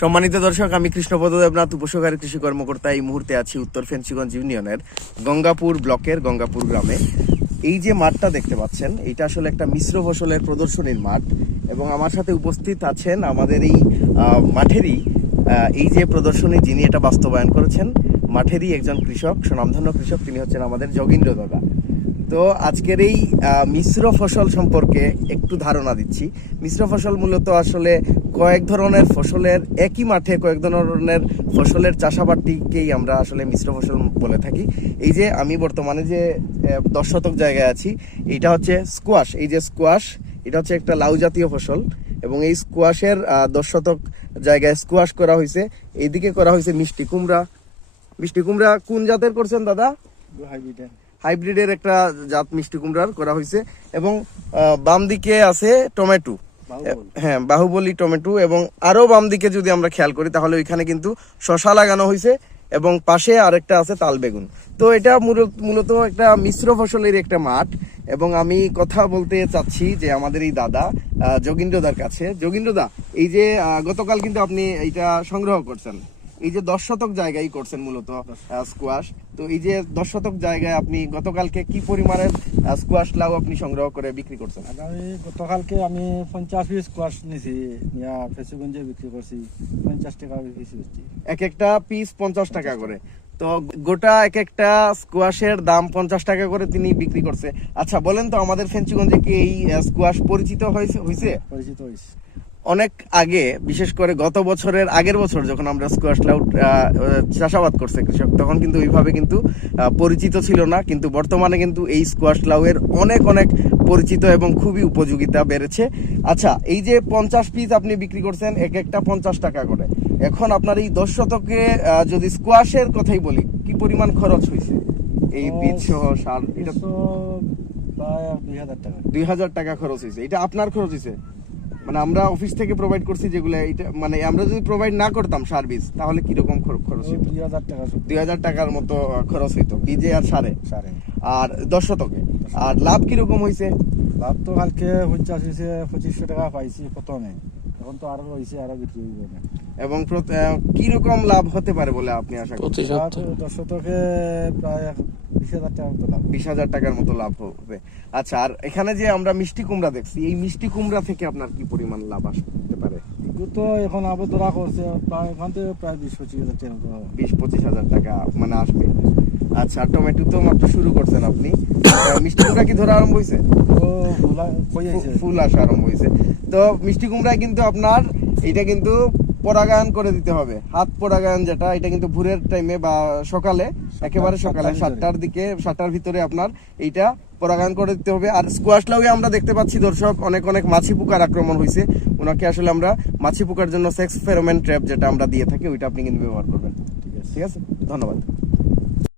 সম্মানিত দর্শক, আমি কৃষ্ণপদ দেবনাথ, উপসহকারী কৃষি কর্মকর্তা। এই মুহূর্তে আছি উত্তর ফেন্সিগঞ্জ ইউনিয়নের গঙ্গাপুর ব্লকের গঙ্গাপুর গ্রামে। এই যে মাঠটা দেখতে পাচ্ছেন, এটা আসলে একটা মিশ্র ফসলের প্রদর্শনীর মাঠ এবং আমার সাথে উপস্থিত আছেন আমাদের এই মাঠেরই এই যে প্রদর্শনী যিনি এটা বাস্তবায়ন করেছেন, মাঠেরই একজন কৃষক, সুনামধন্য কৃষক, তিনি হচ্ছেন আমাদের যোগীন্দ্র দাদা। তো আজকের এই মিশ্র ফসল সম্পর্কে একটু ধারণা দিচ্ছি। মিশ্র ফসল মূলত আসলে কয়েক ধরনের ফসলের, একই মাঠে কয়েক ধরনের ফসলের চাষাবাদটিকেই আমরা আসলে মিশ্র ফসল বলে থাকি। এই যে আমি বর্তমানে যে দশ শতক জায়গায় আছি এটা হচ্ছে স্কোয়াশ। এই যে স্কোয়াশ, এটা হচ্ছে একটা লাউ জাতীয় ফসল এবং এই স্কোয়াশের দশ শতক জায়গায় স্কোয়াশ করা হয়েছে। এইদিকে করা হয়েছে মিষ্টি কুমড়া। মিষ্টি কুমড়া কোন জাতের করছেন দাদা? হাইব্রিডের একটা জাত মিষ্টি কুমড়ার করা হয়েছে এবং বাম দিকে আছে টমেটো। হ্যাঁ বাহুবলী টমেটো এবং আরও বাম দিকে যদি আমরা খেয়াল করি তাহলে ওইখানে কিন্তু শশা লাগানো হয়েছে এবং পাশে আরেকটা আছে তাল বেগুন। তো এটা মূলত- একটা মিশ্র ফসলের একটা মাঠ এবং আমি কথা বলতে চাচ্ছি যে আমাদের এই দাদা যোগীন্দ্রদার কাছে। যোগীন্দ্রদা এই যে গতকাল কিন্তু আপনি এইটা সংগ্রহ করছেন। এই যে দশ শতক জায়গায় করছেন মূলত স্কোয়াশ তো এই যে দশ শতক জায়গায় আপনি গতকালকে কি পরিমাণের স্কোয়াশ লাউ আপনি সংগ্রহ করে বিক্রি করছেন? আগামী গতকালকে আমি পঞ্চাশ পিস কোয়াশ নিছি ফেসুগঞ্জে বিক্রি করছি পঞ্চাশ টাকা পিস এক একটা পিস পঞ্চাশ টাকা করে। তো গোটা এক একটা স্কোয়াশের দাম পঞ্চাশ টাকা করে তিনি বিক্রি করছে। আচ্ছা বলেন তো আমাদের ফেঞ্চুগঞ্জে কি এই স্কোয়াশ পরিচিত হয়েছে হয়েছে? পরিচিত হয়েছে। অনেক আগে বিশেষ করে গত বছরের আগের বছর যখন আমরা স্কোয়াশ লাউ আহ, চাষাবাদ করছে কৃষক তখন কিন্তু ওইভাবে কিন্তু পরিচিত ছিল না। কিন্তু বর্তমানে কিন্তু এই স্কোয়াশ লাউয়ের অনেক অনেক পরিচিত এবং খুবই উপযোগিতা বেড়েছে। আচ্ছা এই যে পঞ্চাশ পিস আপনি বিক্রি করছেন এক একটা পঞ্চাশ টাকা করে। এখন আপনার এই দশ শতকে যদি স্কোয়াশের কথাই বলি কি পরিমাণ খরচ হয়েছে? এই বীজ সহ সার এটা দুই হাজার টাকা খরচ হয়েছে। এটা আপনার খরচ হয়েছে? মানে আমরা অফিস থেকে প্রোভাইড করছি যেগুলো এটা মানে আমরা যদি প্রোভাইড না করতাম সার্ভিস তাহলে কীরকম রকম খরচ হতো দুই হাজার টাকা দুই হাজার টাকার মতো খরচ হইতো বিজে আর সাড়ে সাড়ে আর দশ শতকে। আর লাভ কীরকম হয়েছে লাভ তো কালকে হচ্ছে পঁচিশশো টাকা পাইছি প্রথমে। এখন তো আরও রয়েছে আরও বিক্রি হইব না। এবং আহ, কীরকম লাভ হতে পারে বলে আপনি আশা করেন লাভ দশ শতকে প্রায় বিশ হাজার টাকা মতো লাভ। বিশ হাজার টাকার মতো লাভ হবে। আচ্ছা আর এখানে যে আমরা মিষ্টি কুমড়া দেখছি এই মিষ্টি কুমড়া থেকে আপনার কি পরিমাণ লাভ আসতে পারে? তো এখন আবার ধরা করছে প্রায় এখান থেকে প্রায় বিশ পঁচিশ হাজার টাকা মতো বিশ পঁচিশ হাজার টাকা মানে আসবে। আচ্ছা আর টমেটো তো মাত্র শুরু করছেন আপনি। মিষ্টি কুমড়া কি ধরা আরম্ভ হয়েছে ফুলা আসা আরম্ভ হয়েছে তো মিষ্টি কুমড়ায় কিন্তু আপনার এটা কিন্তু পরাগায়ন করে দিতে হবে। হাত পরাগায়ন যেটা এটা কিন্তু ভোরের টাইমে বা সকালে একেবারে সকালে সাতটার দিকে সাতটার ভিতরে আপনার এইটা পরাগায়ন করে দিতে হবে। আর স্কোয়াশ লাউয়ে আমরা দেখতে পাচ্ছি দর্শক অনেক অনেক মাছি পোকার আক্রমণ হয়েছে ওনাকে আসলে আমরা মাছি পোকার জন্য সেক্স ফেরোমেন ট্র্যাপ যেটা আমরা দিয়ে থাকি ওইটা আপনি কিন্তু ব্যবহার করবেন। ঠিক আছে। ঠিক আছে? ধন্যবাদ।